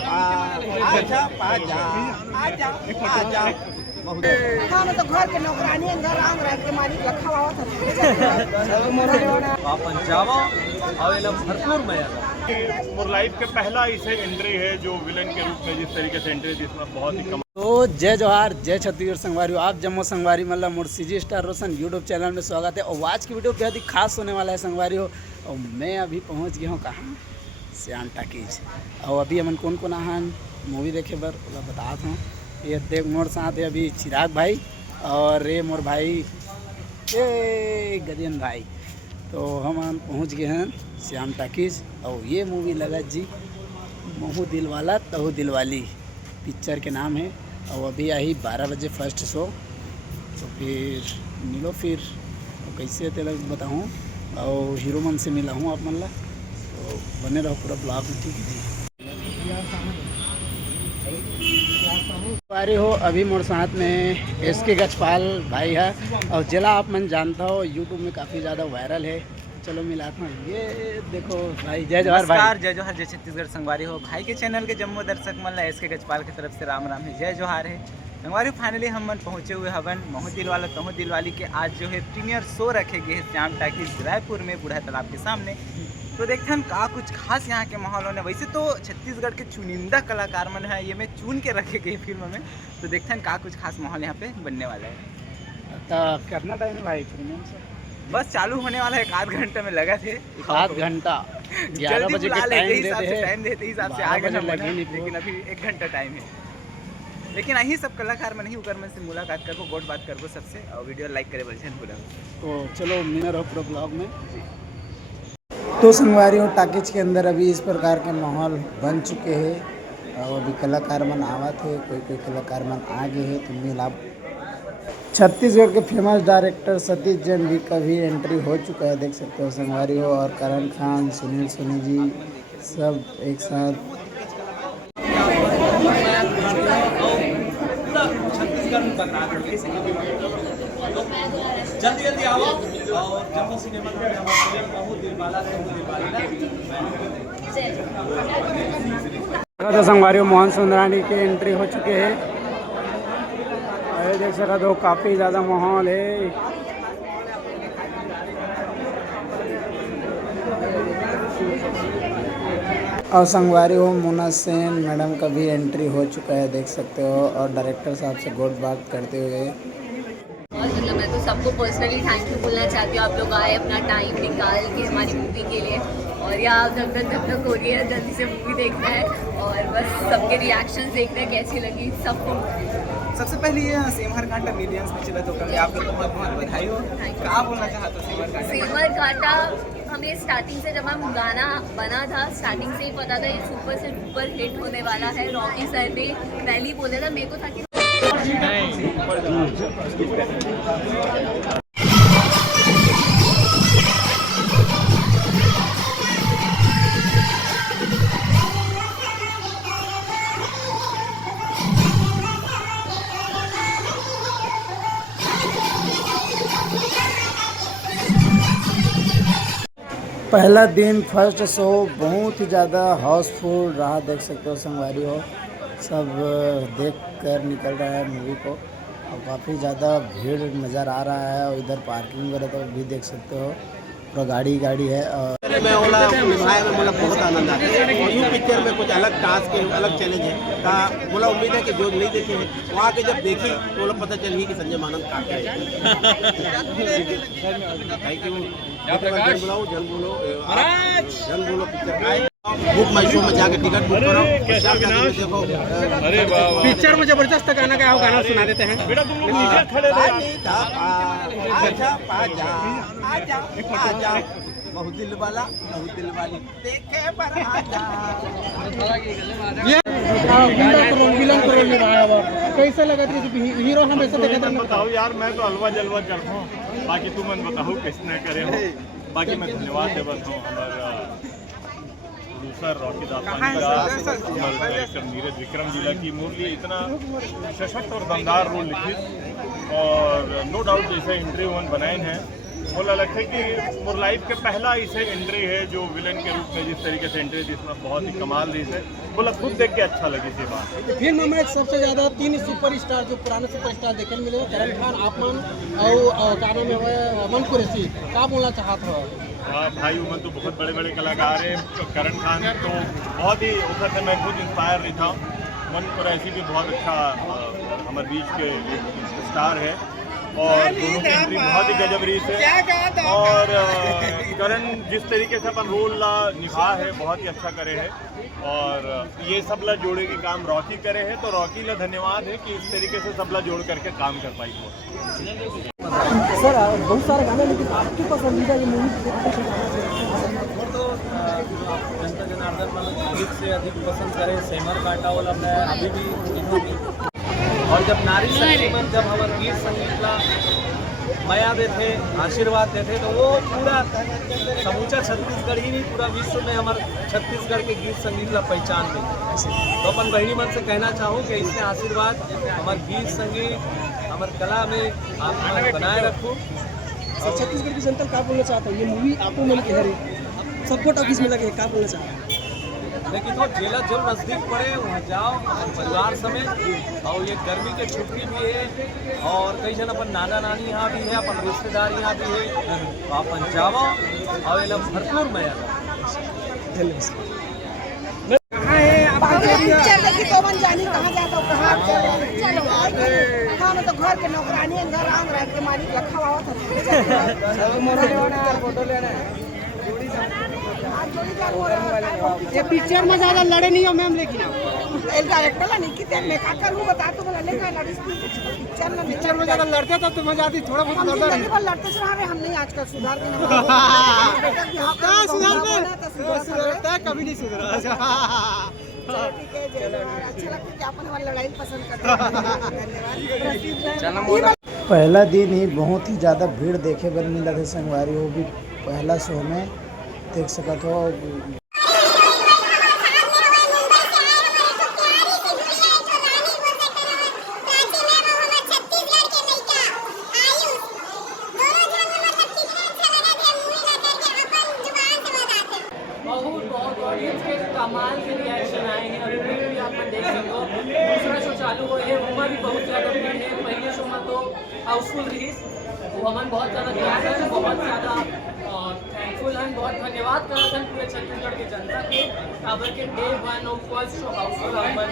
आजा आजा आजा आजा हाँ तो घर के नौकरानी घर आम रह के मालिक रखा हुआ था पंजाबो और एकदम भरपूर मजा मोर लाइफ के पहला इसे एंट्री है जो विलन के रूप में जिस तरीके से एंट्री थी इसमें बहुत ही कम। तो जय जोहार, जय छत्तीसगढ़ संगवारी, आप जम्मू संगवारी मतलब मोर सीजी स्टार रोशन यूट्यूब चैनल में स्वागत है। और आज की वीडियो बेहद ही खास होने वाला है संगवारी हो। और मैं अभी पहुंच गया हूँ कहाँ, श्याम टाकीज। और अभी हमन कौन कौन आहान मूवी देखे बर ओला बतात हूँ। ये देख मोर साथ है अभी चिराग भाई और रे मोर भाई ए गजेंद्र भाई। तो हम पहुँच गए हैं श्याम टाकीज। और ये मूवी लगा जी महू दिलवाला तहु दिलवाली पिक्चर के नाम है। और अभी आई 12 बजे फर्स्ट शो। तो फिर मिलो फिर कैसे तेल बताऊँ। और हीरो मन से मिला हूँ आप मन ला, तो बने रहो पूरा ब्लॉग में, ठीक है जी। अरे हो अभी मोर साथ में एसके गजपाल भाई है। और जिला आप मन जानता हो यूट्यूब में काफ़ी ज़्यादा वायरल है। चलो मिलाता हूँ, ये देखो भाई। जय जोहार भाई। जय जोहार, जय छत्तीसगढ़ संगवारी हो। भाई के चैनल के जम्मू दर्शक मन ला एसके गजपाल की तरफ से राम राम है, जय जोहार है। संगवारी फाइनली हम मन पहुँचे हुए हवन महू दिलवाला तहु दिलवाली के। आज जो है प्रीमियर शो रखे गए हैं श्याम टाकीज रायपुर में बूढ़ा तालाब के सामने। तो देखते हैं का कुछ खास यहाँ के माहौल होने। वैसे तो छत्तीसगढ़ के चुनिंदा कलाकार मन है, ये में चुन के रखे गए फिल्म में। तो देखते हैं का कुछ खास माहौल यहाँ पे बनने वाला है। तो करना टाइम भाई प्रीमियम से बस चालू होने वाला है, 1 घंटे में लगा थे। 7 घंटा 11 बजे के टाइम देते हिसाब से आगे लेकिन अभी 1 घंटा टाइम है। लेकिन यही सब कलाकार मन ही उकर मन से मुलाकात करबो, गोट बात करबो सबसे। और वीडियो लाइक करे बल्छन पूरा। तो चलो मिलना रहो पूरा ब्लॉग में। तो संगवारी हो टाकीज के अंदर अभी इस प्रकार के माहौल बन चुके हैं। और अभी कलाकार मन आवा थे, कोई कलाकार मन आ गए हैं। तो मिला छत्तीसगढ़ के फेमस डायरेक्टर सतीश जैन भी का भी एंट्री हो चुका है, देख सकते हो संगवारी हो। और करण खान, सुनील सोनी जी सब एक साथ। जल्दी जल्दी आओ और जम्मू सिनेमा में महू दिलवाला तो संगवारी हो मोहन सुंदरानी के एंट्री हो चुके हैं। देख सकते हो काफ़ी ज़्यादा माहौल है। और संगवारी हो मोना सेन मैडम का भी एंट्री हो चुका है, देख सकते हो। और डायरेक्टर साहब से गोट बात करते हुए। और मतलब मैं तो सबको पर्सनली थैंक यू बोलना चाहती हूँ। आप लोग आए अपना टाइम निकाल के हमारी मूवी के लिए। और यहाँ जब तक हो रही है, जल्दी से मूवी देखना है। और बस सबके रिएक्शन देखना है कैसी लगी सबको। सबसे पहले ये सेमहर कांटा मिलियंस में चला, तो कभी आपको बहुत बहुत बधाई हो। क्या बोलना चाहते हो सेमहर कांटा? हमें स्टार्टिंग से जब हम गाना बना था, स्टार्टिंग से ही पता था ये सुपर से सुपर हिट होने वाला है। रॉकी सर ने पहले ही बोला था मेरे को था कि पहला दिन फर्स्ट शो बहुत ही ज़्यादा हाउसफुल रहा, देख सकते हो संगवारी हो। सब देख कर निकल रहा है मूवी को। और काफ़ी ज़्यादा भीड़ नज़र आ रहा है। और इधर पार्किंग वगैरह तो भी देख सकते हो, पूरा गाड़ी है। और मैं ओला निभाए में बोला बहुत आनंद आता है। और यूँ पिक्चर में कुछ अलग टास्क है, अलग चैलेंज है का बोला। उम्मीद है कि जो नहीं देखे हैं वहाँ के जब देखी तो बोला पता चली कि संजय मानंद काफ़ी है। Thank you. जन बोलो पिक्चर का बुक माई शो में जाके टिकट बुक करो। देखो पिक्चर में जबरदस्त गाना का गाना सुना देते हैं। बेटा तुम लोग नीचे खड़े रहो। आजा आजा महू दिलवाला तहु दिलवाली देखे पर आजा। कैसा लगा हीरो हम ऐसे देखा था? बताओ यार, मैं तो अलवा जलवा करता हूँ, बाकी तुम मन बताओ किसने करे हो। बाकी मैं धन्यवाद है बस हूँ हमारा प्रोड्यूसर रॉकी दास डायरेक्टर नीरज विक्रम जिला की मुरली इतना सशक्त और दमदार रोल लिखित। और नो डाउट जैसे इंटरव्यू वन बनाए हैं बोला लगता है कि मोर लाइफ के पहला इसे एंट्री है जो विलन के रूप में जिस तरीके से एंट्री थी इसमें बहुत ही कमाल थी से बोला खुद देख के अच्छा लगी थी बात। फिल्म में सबसे ज़्यादा 3 सुपरस्टार जो पुराने सुपरस्टार देखने को मिले करण खान आपमन और क्या नाम है अमन कुरैशी क्या बोलना चाहता हो? भाई उमन तो बहुत बड़े बड़े कलाकार हैं। करण खान तो बहुत ही उधर से मैं खुद इंस्पायर नहीं था। अमन कुरैशी भी बहुत अच्छा हमारे बीच के स्टार है और दोनों की एंट्री बहुत ही गजब रही है। और करण जिस तरीके से अपन रोल निभा है बहुत ही अच्छा करे है और ये सबला जोड़े के काम रॉकी करे है तो रॉकी ला धन्यवाद है कि इस तरीके से सबला जोड़ करके काम कर पाई हो। सर बहुत सारे गाने लेकिन आपके पसंदीदा ये मूवी तो जनता जनार्दन मतलब अधिक से अधिक पसंद करे सेमर काटा वाला मैं अभी भी देखूँगी। और जब नारी शक्ति में जब हमारे गीत संगीत ला माया देते आशीर्वाद देते तो वो पूरा समूचा छत्तीसगढ़ ही नहीं पूरा विश्व में हमारे छत्तीसगढ़ के गीत संगीत ला पहचान मिली। तो अपन बहनी मन से कहना चाहूँ कि इसने आशीर्वाद हमारे गीत संगीत हमारे कला में आप बनाए रखो। सर छत्तीसगढ़ की जनता क्या बोलना चाहता है ये मूवी आपको मन के हरे सबको टॉकीज में लगे क्या बोलना चाहता है? लेकिन वो जिला जो नज़दीक पड़े वहाँ जाओ परिवार समेत। और ये गर्मी के छुट्टी भी है और कई जन अपन नाना नानी यहाँ भी है अपन रिश्तेदार यहाँ भी है तो अपन जाओ और ये भरपूर मजा चलेगी तो बन जानी कहाँ जाता हूँ कहाँ चलो हाँ मैं तो घर के नौकरानी घर आऊँ रह के मालिक रखा हुआ था फोटो लेना ये पिक्चर में ज़्यादा लड़े नहीं हो मैम लेकिन डायरेक्टर ला नहीं कितने मैं क्या करूँ बता तो बोला लेकिन लड़ी पिक्चर में ज़्यादा लड़ते तब तो मजा आती थोड़ा बहुत लड़ते जिंदगी भर लड़ते सुना रहे हम नहीं आजकल सुधार के सुधरता कभी नहीं सुधरा। ठीक है अच्छा लगता है अपन वाला लड़ाई पसंद करते हैं। पहला दिन ही बहुत ही ज़्यादा भीड़ देखे बर मिला थे संगवारी वो भी पहला शो में देख सकत हो। बहुत ऑडियंस के कमाल के रिएक्शन आए हैं और भीड़ भी आप देख सकते हो। दूसरा शो चालू हुए है वहाँ भी बहुत ज़्यादा भीड़ है। पहले शो में तो हाउसफुल रही वो हम बहुत ज़्यादा प्यार है बहुत ज़्यादा थैंकफुल हैं बहुत धन्यवाद करते हैं पूरे छत्तीसगढ़ के जनता के खबर के day 1 of first show Housefull upon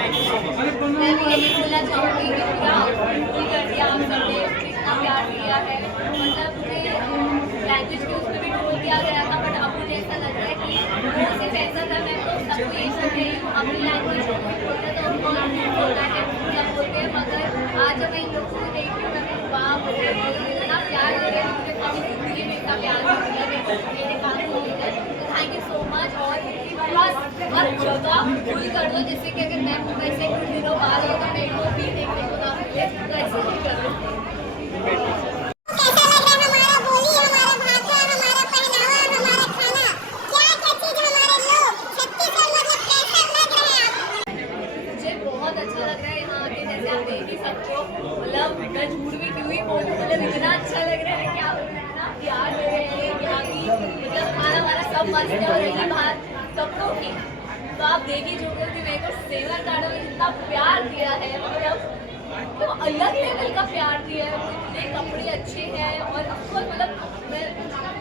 thank you so much. मैं भी यही बोलना चाहूँगी कि पूरा फुल कर दिया आप सबने इतना प्यार दिया है मतलब मुझे लैंग्वेज के उसमें भी टोल दिया गया था बट अब मुझे ऐसा लग रहा है कि वो सिर्फ ऐसा था मैं तो सबको यही सुन रही हूँ अपनी लैंग्वेज को भी बोलता तो उनको बोलता है सब बोलते हैं मगर आज जब मैं इन लोगों को देख रही हूँ मैं वाह इतना प्यार दे रहे हैं मुझे कभी जिंदगी में इतना प्यार मेरे काम को थैंक यू सो मच। और बस हर जगह फुल कर दो जिससे कि अगर मैं वैसे कुछ दिनों बाद हो तो मेरे को भी देखने को ना मिले तो ऐसे ही करो। मतलब मैं झूठ भी क्यों ही बोलूं मतलब इतना अच्छा लग रहा है क्या इतना प्यार दे रहे हैं यहाँ की मतलब खाना वाना सब मस्त है और रही बात सबको की तो आप देख ही चुके कि मेरे को सेवर काटो में इतना प्यार दिया है मतलब तो अलग लेवल का प्यार दिया है इतने कपड़े अच्छे हैं और अफकोर्स मतलब मैं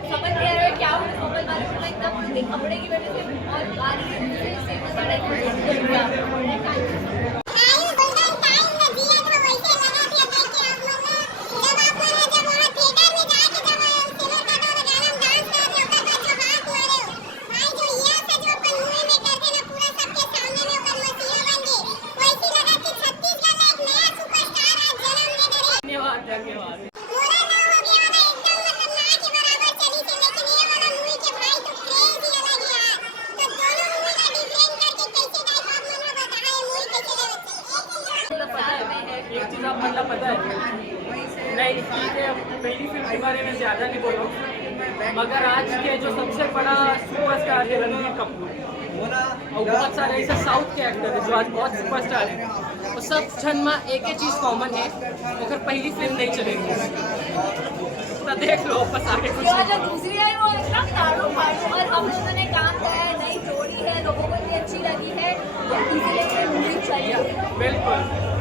समझ नहीं आ रहा है क्या मुझे समझ आ रहा है एकदम कपड़े की वजह से और गाड़ी की वजह से सेवर काटा धन्यवाद। एक चीज़ आप मतलब पता है नहीं ठीक है पहली फिल्म के बारे में ज़्यादा नहीं बोलूँ मगर आज के जो सबसे बड़ा सुपरस्टार है रणबीर कपूर और बहुत सारे ऐसे साउथ के एक्टर है जो आज बहुत सुपरस्टार है और सब जन में एक ही चीज़ कॉमन है अगर पहली फिल्म नहीं चलेगी थोड़ा देख लो बस आगे कुछ जो नहीं। दूसरी आई वो एकदम ताड़ो फाड़ो, और हम लोगों ने काम किया है, नई जोड़ी है, लोगों को इतनी अच्छी लगी है, इसीलिए मूवी चल रही है। बिल्कुल